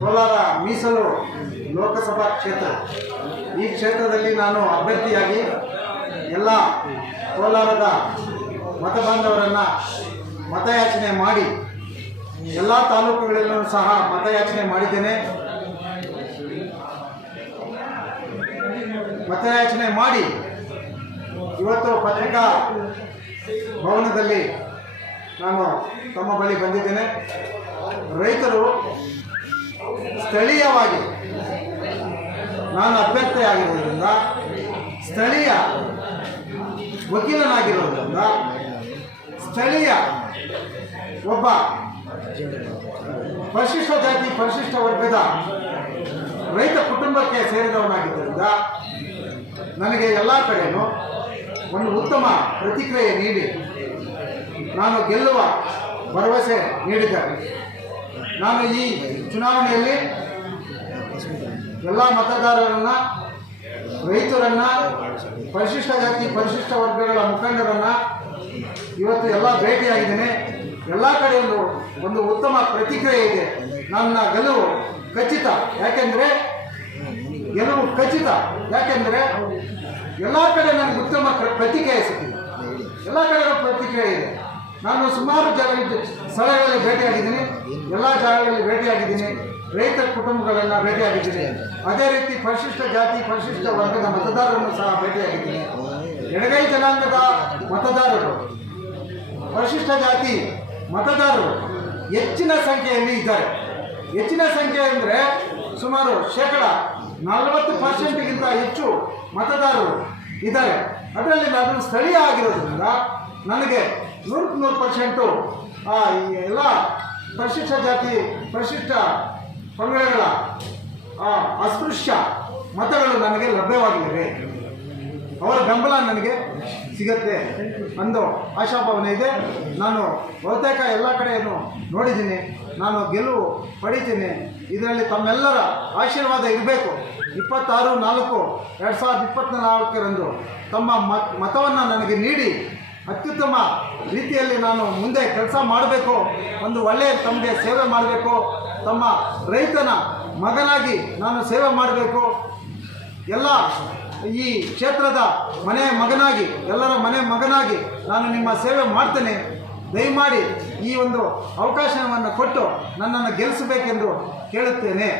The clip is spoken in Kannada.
ಕೋಲಾರ ಮೀಸಲು ಲೋಕಸಭಾ ಕ್ಷೇತ್ರ. ಈ ಕ್ಷೇತ್ರದಲ್ಲಿ ನಾನು ಅಭ್ಯರ್ಥಿಯಾಗಿ ಎಲ್ಲ ಕೋಲಾರದ ಮತಬಾಂಧವರನ್ನು ಮತಯಾಚನೆ ಮಾಡಿ ಎಲ್ಲ ತಾಲೂಕುಗಳಲ್ಲೂ ಸಹ ಮತಯಾಚನೆ ಮಾಡಿದ್ದೇನೆ. ಮತಯಾಚನೆ ಮಾಡಿ ಇವತ್ತು ಪತ್ರಿಕಾ ಭವನದಲ್ಲಿ ನಾನು ತಮ್ಮ ಬಳಿ ಬಂದಿದ್ದೇನೆ. ರೈತರು ಸ್ಥಳೀಯವಾಗಿ ನಾನು ಅಭ್ಯರ್ಥಿ ಆಗಿರೋದ್ರಿಂದ ಸ್ಥಳೀಯ ವಕೀಲನಾಗಿರೋದ್ರಿಂದ ಸ್ಥಳೀಯ ಒಬ್ಬ ಪರಿಶಿಷ್ಟ ಜಾತಿ, ಪರಿಶಿಷ್ಟ ವರ್ಗದ ರೈತ ಕುಟುಂಬಕ್ಕೆ ಸೇರಿದವನಾಗಿದ್ದರಿಂದ ನನಗೆ ಎಲ್ಲ ಕಡೆಯೂ ಒಂದು ಉತ್ತಮ ಪ್ರತಿಕ್ರಿಯೆ ನೀಡಿ ನಾನು ಗೆಲ್ಲುವ ಭರವಸೆ ನೀಡಿದ್ದಾರೆ ನಾನು ಈ ಚುನಾವಣೆಯಲ್ಲಿ ಎಲ್ಲ ಮತದಾರರನ್ನ, ರೈತರನ್ನ, ಪರಿಶಿಷ್ಟ ಜಾತಿ, ಪರಿಶಿಷ್ಟ ವರ್ಗಗಳ ಮುಖಂಡರನ್ನ ಇವತ್ತು ಎಲ್ಲ ಭೇಟಿಯಾಗಿದ್ದೇನೆ. ಎಲ್ಲ ಕಡೆಯಲ್ಲೂ ಒಂದು ಉತ್ತಮ ಪ್ರತಿಕ್ರಿಯೆ ಇದೆ. ನನ್ನ ಗೆಲುವು ಖಚಿತ. ಯಾಕೆಂದರೆ, ಗೆಲುವು ಖಚಿತ. ಯಾಕೆಂದರೆ, ಎಲ್ಲ ಕಡೆ ನನಗೆ ಉತ್ತಮ ಪ್ರ- ಪ್ರತಿಕ್ರಿಯೆ ಸಿಕ್ಕಿದೆ. ಎಲ್ಲ ಕಡೆ ಪ್ರತಿಕ್ರಿಯೆ ಇದೆ. ನಾನು ಸುಮಾರು ಜನ ಸ್ಥಳಗಳಲ್ಲಿ ಭೇಟಿಯಾಗಿದ್ದೀನಿ. ಎಲ್ಲ ಜಾಗಗಳಲ್ಲಿ ಭೇಟಿಯಾಗಿದ್ದೀನಿ. ರೈತ ಕುಟುಂಬಗಳನ್ನು ಭೇಟಿಯಾಗಿದ್ದೀನಿ. ಅದೇ ರೀತಿ ಪರಿಶಿಷ್ಟ ಜಾತಿ, ಪರಿಶಿಷ್ಟ ವರ್ಗದ ಮತದಾರರನ್ನು ಸಹ ಭೇಟಿಯಾಗಿದ್ದೀನಿ. ಎಡಗೈ ಜನಾಂಗದ ಮತದಾರರು, ಪರಿಶಿಷ್ಟ ಜಾತಿ ಮತದಾರರು ಹೆಚ್ಚಿನ ಸಂಖ್ಯೆಯಲ್ಲಿ ಇದ್ದಾರೆ. ಹೆಚ್ಚಿನ ಸಂಖ್ಯೆ ಅಂದರೆ ಸುಮಾರು ಶೇಕಡ ನಲವತ್ತು ಪರ್ಸೆಂಟ್ಗಿಂತ ಹೆಚ್ಚು ಮತದಾರರು ಇದ್ದಾರೆ. ಅದರಲ್ಲಿ ನಾನು ಸ್ಥಳೀಯ ಆಗಿರೋದ್ರಿಂದ ನನಗೆ ನೂರಕ್ಕೆ ನೂರು ಪರ್ಸೆಂಟು. ಎಲ್ಲ ಪರಿಶಿಷ್ಟ ಜಾತಿ, ಪರಿಶಿಷ್ಟ ಪಂಗಡಗಳ ಅಸ್ಪೃಶ್ಯ ಮತಗಳು ನನಗೆ ಲಭ್ಯವಾಗಿವೆ. ಅವರ ಬೆಂಬಲ ನನಗೆ ಸಿಗತ್ತೆ ಅಂದು ಆಶಾಭಾವನೆ ಇದೆ. ನಾನು ಬಹುತೇಕ ಎಲ್ಲ ಕಡೆಯನ್ನು ನೋಡಿದ್ದೀನಿ. ನಾನು ಗೆಲುವು ಪಡಿತೀನಿ. ಇದರಲ್ಲಿ ತಮ್ಮೆಲ್ಲರ ಆಶೀರ್ವಾದ ಇರಬೇಕು. ಇಪ್ಪತ್ತಾರು ನಾಲ್ಕು, ಎರಡು ಸಾವಿರದ ಇಪ್ಪತ್ತ್ನಾಲ್ಕರಂದು ತಮ್ಮ ಮತ್, ಮತವನ್ನು ನನಗೆ ನೀಡಿ ಅತ್ಯುತ್ತಮ ರೀತಿಯಲ್ಲಿ ನಾನು ಮುಂದೆ ಕೆಲಸ ಮಾಡಬೇಕು, ಒಂದು ಒಳ್ಳೆಯ ತಮಗೆ ಸೇವೆ ಮಾಡಬೇಕು, ತಮ್ಮ ರೈತನ ಮಗನಾಗಿ ನಾನು ಸೇವೆ ಮಾಡಬೇಕು. ಎಲ್ಲ ಈ ಕ್ಷೇತ್ರದ ಮನೆ ಮಗನಾಗಿ, ಎಲ್ಲರ ಮನೆ ಮಗನಾಗಿ ನಾನು ನಿಮ್ಮ ಸೇವೆ ಮಾಡ್ತೇನೆ. ದಯಮಾಡಿ ಈ ಒಂದು ಅವಕಾಶವನ್ನು ಕೊಟ್ಟು ನನ್ನನ್ನು ಗೆಲ್ಲಿಸಬೇಕೆಂದು ಕೇಳುತ್ತೇನೆ.